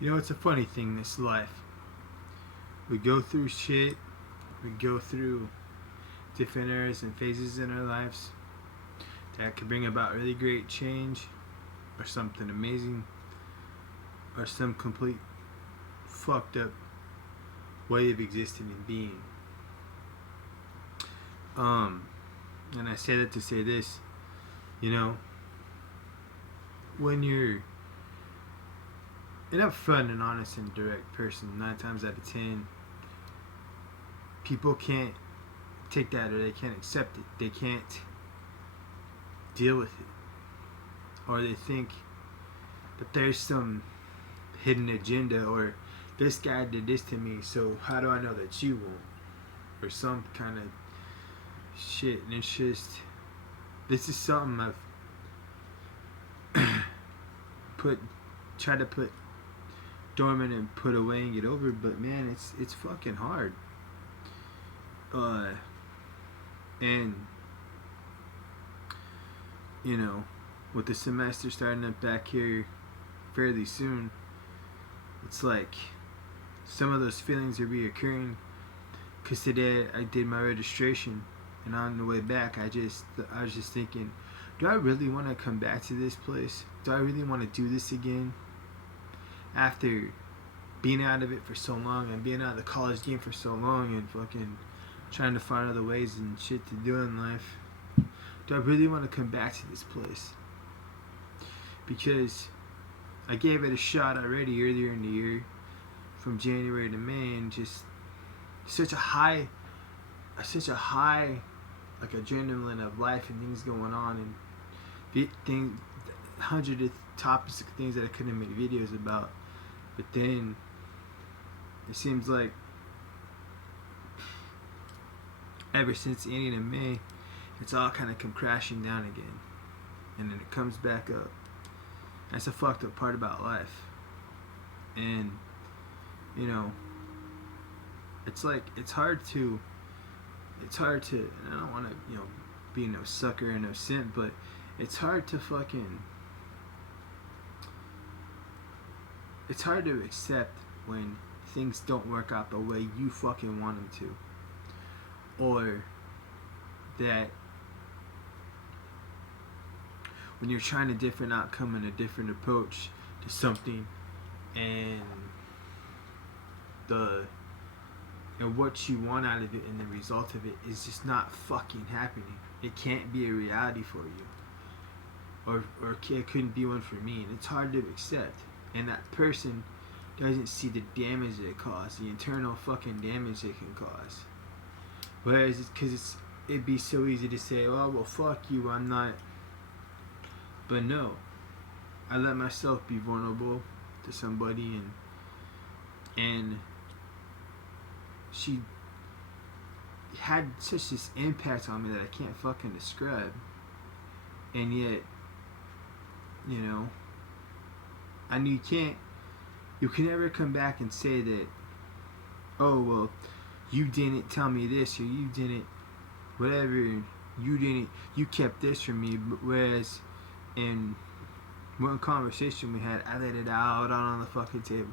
You know, it's a funny thing, this life. We go through shit, we go through different eras and phases in our lives that could bring about really great change or something amazing or some complete fucked up way of existing and being. Um, and I say that to say this, you know, when you're an upfront and honest and direct person, 9 times out of 10, people can't take that or they can't accept it. They can't deal with it. Or they think that there's some hidden agenda or this guy did this to me, so how do I know that you won't? Or some kind of shit. And it's just, this is something I've tried to put dormant and put away and get over, but man, it's fucking hard. And you know, with the semester starting up back here fairly soon, it's like some of those feelings are reoccurring. Cause today I did my registration, and on the way back, I was just thinking, do I really want to come back to this place? Do I really want to do this again? After being out of it for so long and being out of the college game for so long and fucking trying to find other ways and shit to do in life, do I really want to come back to this place? Because I gave it a shot already earlier in the year, from January to May, and just such a high like adrenaline of life and things going on and things, hundreds of topics of things that I couldn't make videos about. But then it seems like ever since the ending of May, it's all kind of come crashing down again, and then it comes back up. That's a fucked up part about life. And you know, it's like it's hard to and I don't want to, you know, be no sucker or no simp, but it's hard to accept when things don't work out the way you fucking want them to, or that when you're trying a different outcome and a different approach to something, and what you want out of it and the result of it is just not fucking happening. It can't be a reality for you, or it couldn't be one for me, and it's hard to accept. And that person doesn't see the damage it caused, the internal fucking damage it can cause. Whereas it'd be so easy to say, oh well, fuck you, I'm not. But no, I let myself be vulnerable to somebody, and she had such this impact on me that I can't fucking describe. And yet, you know, I knew you can never come back and say that, oh well, you didn't tell me this, or you didn't, whatever, you kept this from me. But whereas in one conversation we had, I let it out on the fucking table,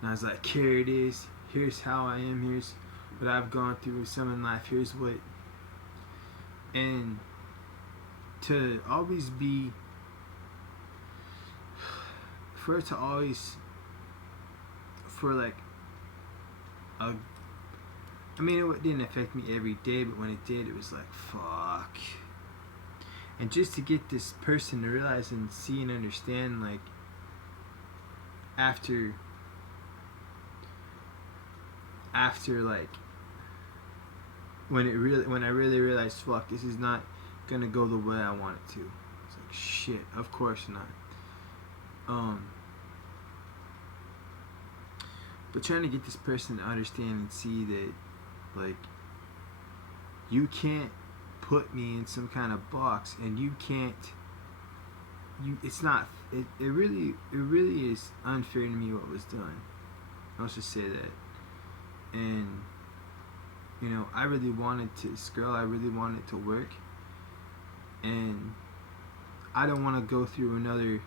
and I was like, here it is, here's how I am, here's what I've gone through with some in life, here's what. And to always be, for it to always, for like I mean, it didn't affect me every day, but when it did, it was like, fuck. And just to get this person to realize and see and understand, like, after like, when I really realized, fuck, this is not gonna go the way I want it to. It's like, shit, of course not. But trying to get this person to understand and see that, like, you can't put me in some kind of box, and it's not, it really is unfair to me what was done. Let's just say that. And you know, I really wanted this girl, I really wanted to work, and I don't want to go through another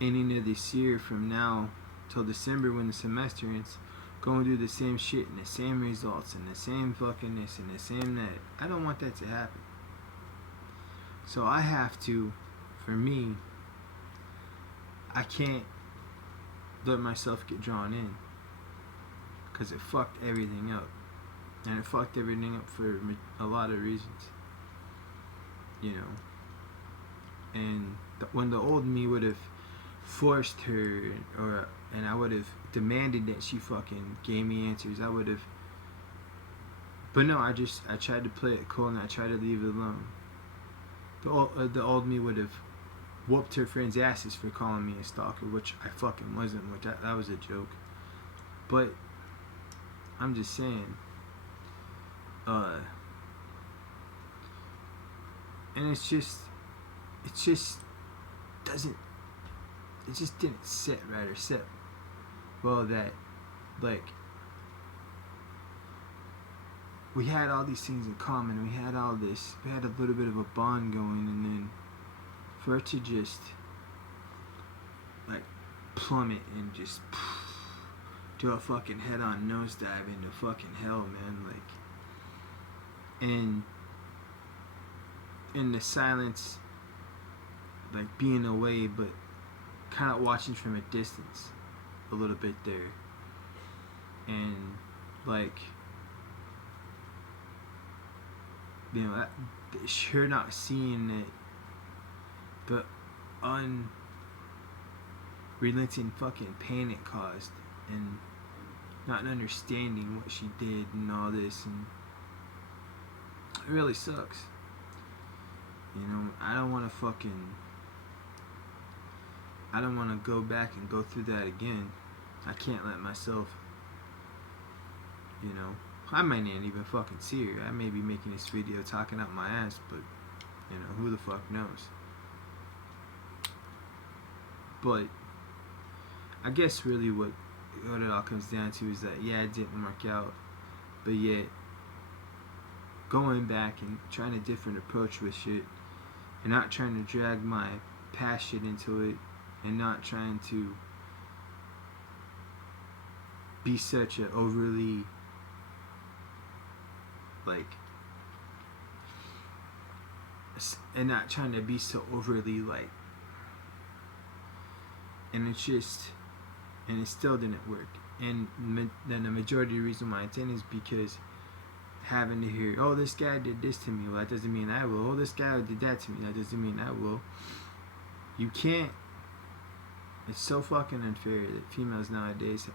ending of this year, from now till December when the semester ends, go and do the same shit and the same results and the same fucking this and the same that. I don't want that to happen. So I have to, for me, I can't let myself get drawn in, because it fucked everything up. And it fucked everything up for a lot of reasons, you know. And when the old me would have forced her, and I would have demanded that she fucking gave me answers, I would have. But no, I tried to play it cool and I tried to leave it alone. The old me would have whooped her friends' asses for calling me a stalker, which I fucking wasn't, which that was a joke. But I'm just saying, and it just didn't sit right or sit well, that like we had all these things in common, we had a little bit of a bond going, and then for it to just like plummet and just do a fucking head-on nosedive into fucking hell, man. Like, and in the silence, like being away, but kind of watching from a distance a little bit there, and like, you know, sure, not seeing it, the unrelenting fucking pain it caused, and not understanding what she did and all this, and it really sucks. You know, I don't want to go back and go through that again. I can't let myself, you know, I might not even fucking see her. I may be making this video talking out my ass, but, you know, who the fuck knows. But I guess really what it all comes down to is that, yeah, it didn't work out, but yet going back and trying a different approach with shit, and not trying to drag my passion into it, and not trying to be such a overly, like, and not trying to be so overly, like, and it still didn't work. And then the majority of the reason why it didn't is because having to hear, oh, this guy did this to me, well, that doesn't mean I will. Oh, this guy did that to me, that doesn't mean I will. You can't. It's so fucking unfair that females nowadays,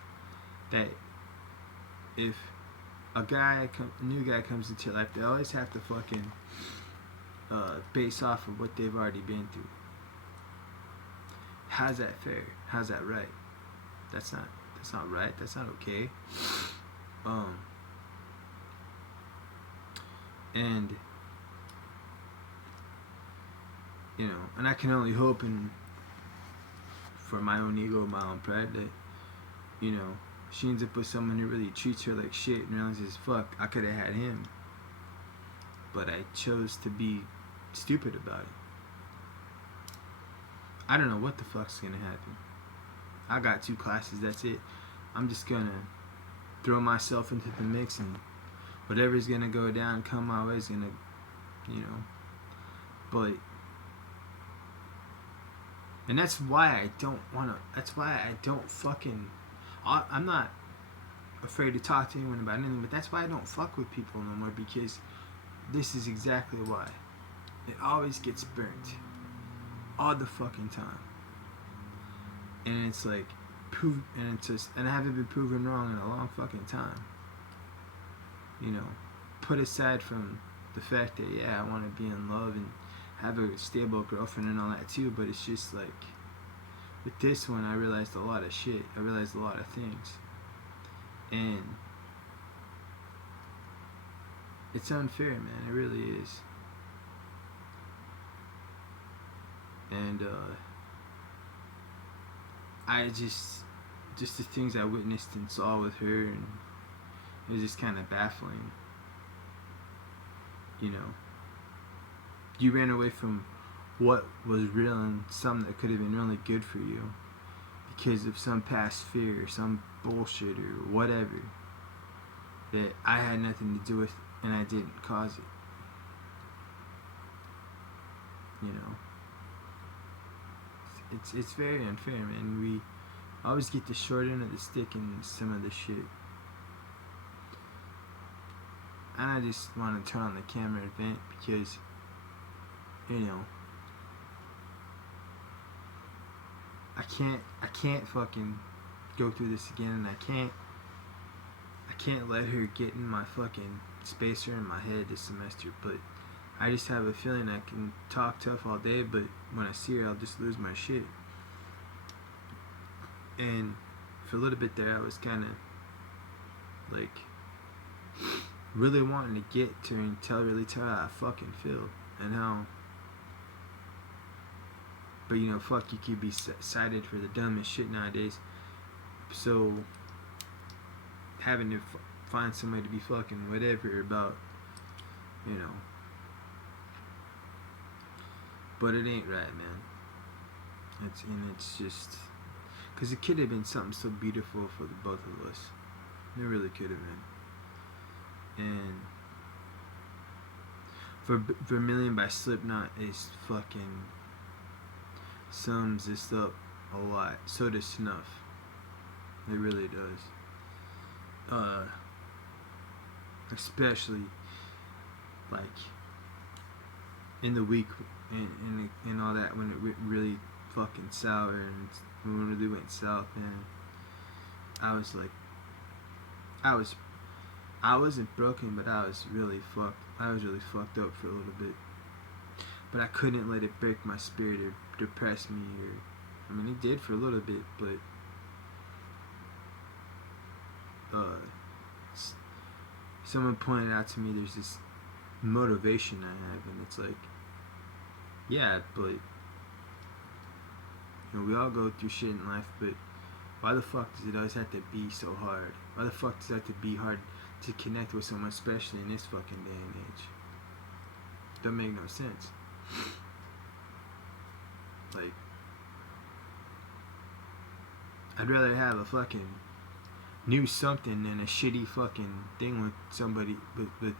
that if a new guy comes into your life, they always have to fucking base off of what they've already been through. How's that fair? How's that right? That's not right. That's not okay. And you know, and I can only hope, and for my own ego, my own pride, that, you know, she ends up with someone who really treats her like shit and realizes, fuck, I could have had him, but I chose to be stupid about it. I don't know what the fuck's gonna happen. I got 2 classes, that's it. I'm just gonna throw myself into the mix, and whatever's gonna go down, come my way, is gonna, you know. But, and that's why I don't fucking, I'm not afraid to talk to anyone about anything, but that's why I don't fuck with people no more, because this is exactly why. It always gets burnt. All the fucking time. And it's like, and I haven't been proven wrong in a long fucking time. You know, put aside from the fact that, yeah, I want to be in love and have a stable girlfriend and all that too, but it's just like, with this one, I realized a lot of shit. I realized a lot of things. And it's unfair, man. It really is. And I just the things I witnessed and saw with her, and it was just kind of baffling. You know, you ran away from what was real and something that could have been really good for you because of some past fear or some bullshit or whatever that I had nothing to do with and I didn't cause it. You know, it's very unfair, man. We always get the short end of the stick in some of the shit. And I just want to turn on the camera and vent because, you know, I can't fucking go through this again, and I can't let her get in my fucking space or in my head this semester. But I just have a feeling I can talk tough all day, but when I see her, I'll just lose my shit. And for a little bit there, I was kind of like really wanting to get to her and really tell her how I fucking feel and how. But you know, fuck, you could be cited for the dumbest shit nowadays. So having to find somebody to be fucking whatever about, you know. But it ain't right, man. It's just because it could have been something so beautiful for the both of us. It really could have been. And for Vermilion by Slipknot is fucking sums this up a lot. So does Snuff. It really does. Especially like in the week and all that, when it really fucking sour and when it really went south, man. I was like, I wasn't broken, but I was really fucked up for a little bit. But I couldn't let it break my spirit or depress me, or I mean, it did for a little bit, but someone pointed out to me there's this motivation I have, and it's like, yeah, but you know, we all go through shit in life, but why the fuck does it always have to be so hard? Why the fuck does it have to be hard to connect with someone, especially in this fucking day and age? Doesn't make no sense. Like, I'd rather have a fucking new something than a shitty fucking thing with somebody with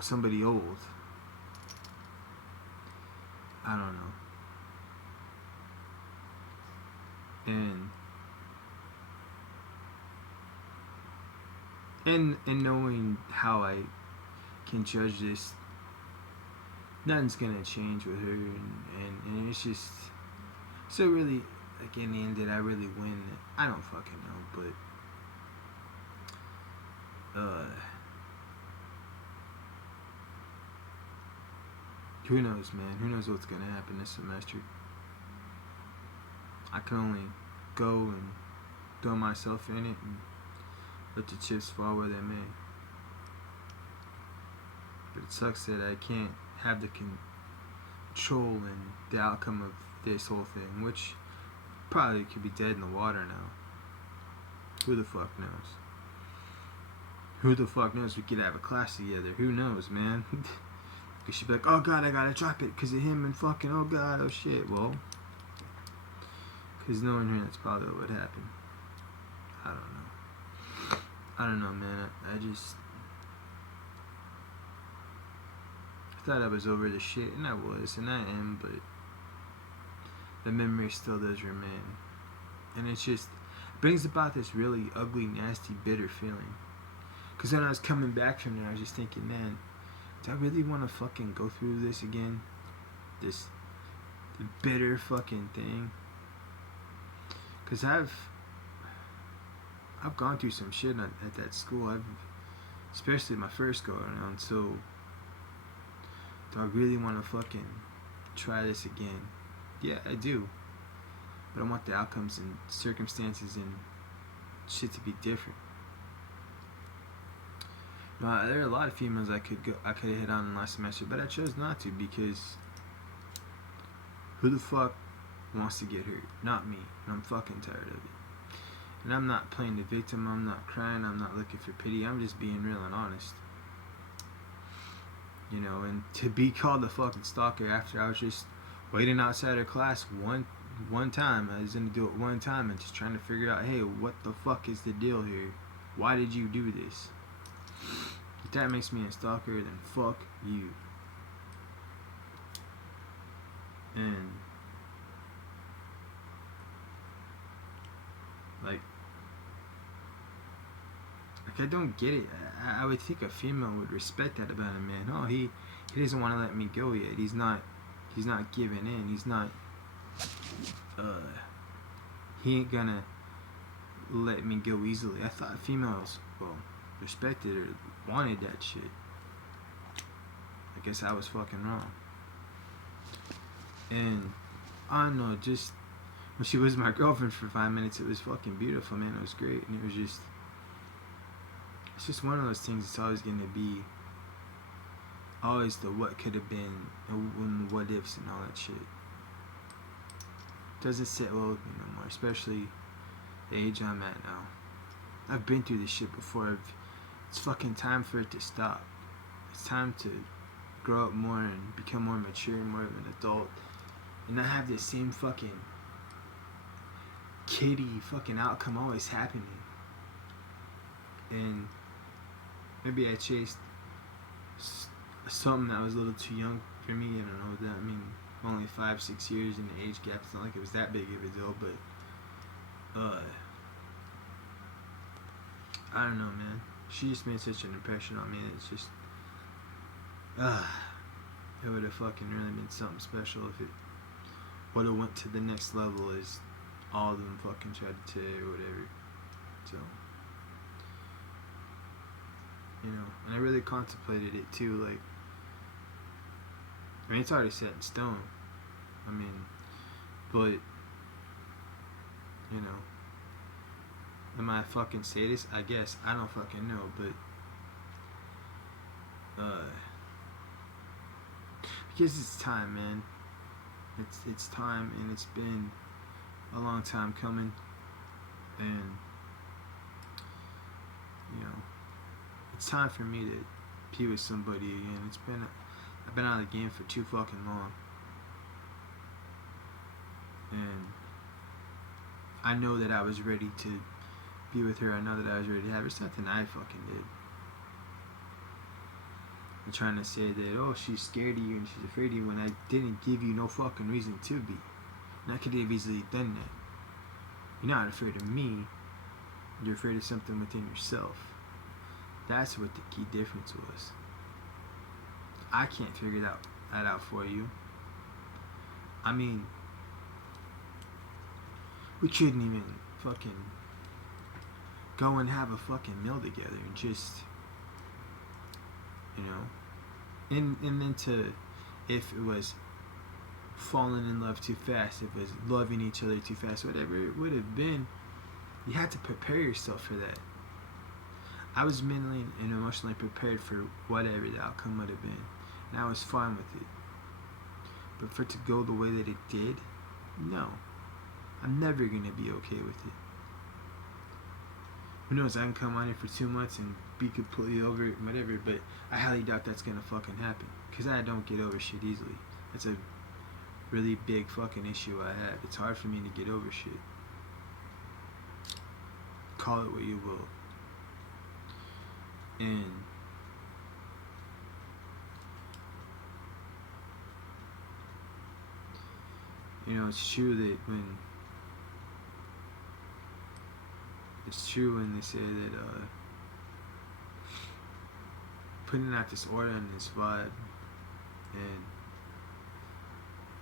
somebody old. I don't know. And knowing how I can judge this, nothing's gonna change with her, and it's just so really, like, in the end, did I really win? I don't fucking know, but who knows, man? Who knows what's gonna happen this semester? I can only go and throw myself in it and let the chips fall where they may. But it sucks that I can't have the control and the outcome of this whole thing, which probably could be dead in the water now. Who the fuck knows? Who the fuck knows? We could have a class together. Who knows, man? Because she'd be like, oh god, I gotta drop it because of him, and fucking, oh god, oh shit. Well, because knowing her, that's probably what would happen. I don't know, man. I thought I was over the shit, and I was, and I am, but the memory still does remain. And it brings about this really ugly, nasty, bitter feeling. Because when I was coming back from there, I was just thinking, man, do I really want to fucking go through this again? The bitter fucking thing? Because I've gone through some shit at that school. Especially my first go around. So do I really want to fucking try this again? Yeah, I do. But I want the outcomes and circumstances and shit to be different. Now, there are a lot of females I could have hit on in last semester, but I chose not to because who the fuck wants to get hurt? Not me. And I'm fucking tired of it. And I'm not playing the victim. I'm not crying. I'm not looking for pity. I'm just being real and honest. You know, and to be called a fucking stalker after I was just waiting outside her class one time. I was gonna do it one time and just trying to figure out, hey, what the fuck is the deal here? Why did you do this? If that makes me a stalker, then fuck you. And like I don't get it. I would think a female would respect that about a man. Oh, he doesn't want to let me go yet. He's not giving in. He's not he ain't gonna let me go easily. I thought females, well, respected or wanted that shit. I guess I was fucking wrong. And I don't know, just when she was my girlfriend for 5 minutes, it was fucking beautiful, man. It was great, and it was just, it's just one of those things. It's always gonna be always the what could have been and what ifs and all that shit. Doesn't sit well with me no more, especially the age I'm at now. I've been through this shit before. It's fucking time for it to stop. It's time to grow up more and become more mature and more of an adult, and not have this same fucking kiddie fucking outcome always happening. And maybe I chased something that was a little too young for me. I don't know what that, I mean, only 5-6 years in the age gap. It's not like it was that big of a deal, but I don't know, man. She just made such an impression on me. It's just it would have fucking really been something special if it would have went to the next level, as all of them fucking tried to say or whatever. So, you know, and I really contemplated it too. Like, I mean, it's already set in stone. I mean, but you know, am I a fucking sadist? I guess. I don't fucking know, but because it's time, man. It's time, and it's been a long time coming, and you know, it's time for me to be with somebody again. I've been out of the game for too fucking long, and I know that I was ready to be with her. I know that I was ready to have her. It's nothing I fucking did. I'm trying to say that, oh, she's scared of you and she's afraid of you, when I didn't give you no fucking reason to be. And I could have easily done that. You're not afraid of me. You're afraid of something within yourself. That's what the key difference was. I can't figure that out for you. I mean, we couldn't even fucking go and have a fucking meal together and just, you know, and then to, if it was falling in love too fast, if it was loving each other too fast, whatever it would have been, you had to prepare yourself for that. I was mentally and emotionally prepared for whatever the outcome would have been, and I was fine with it. But for it to go the way that it did, no, I'm never gonna be okay with it. Who knows, I can come on here for 2 months and be completely over it, whatever, but I highly doubt that's gonna fucking happen, because I don't get over shit easily. That's a really big fucking issue I have. It's hard for me to get over shit. Call it what you will. And you know, it's true when they say that putting out this aura and this vibe, and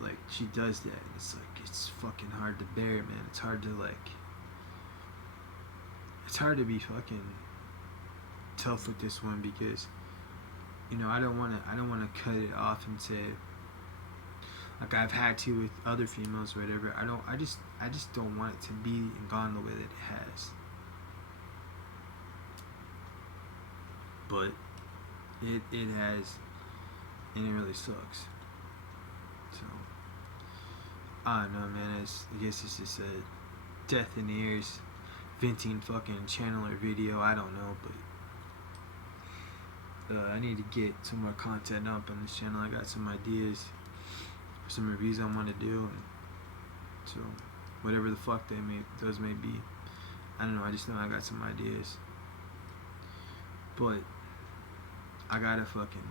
like, she does that, and it's like, it's fucking hard to bear, man. It's hard to, like, it's hard to be fucking tough with this one, because, you know, I don't want to cut it off and say, like I've had to with other females or whatever. I just don't want it to be and gone the way that it has. But it has, and it really sucks. So I don't know, man. I guess it's just a death in the ears, venting fucking channel or video. I don't know, but I need to get some more content up on this channel. I got some ideas. some reviews I want to do, and so whatever the fuck those may be. I don't know. I just know I got some ideas, but I gotta fucking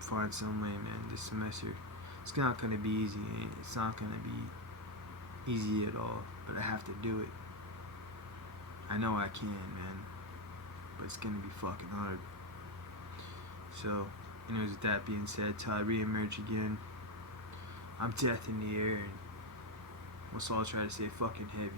find some way, man. This semester, it's not gonna be easy. It's not gonna be easy at all. But I have to do it. I know I can, man. But it's gonna be fucking hard. So, anyways, with that being said, till I re-emerge again, I'm death in the air, and what's all I try to say, fucking heavy.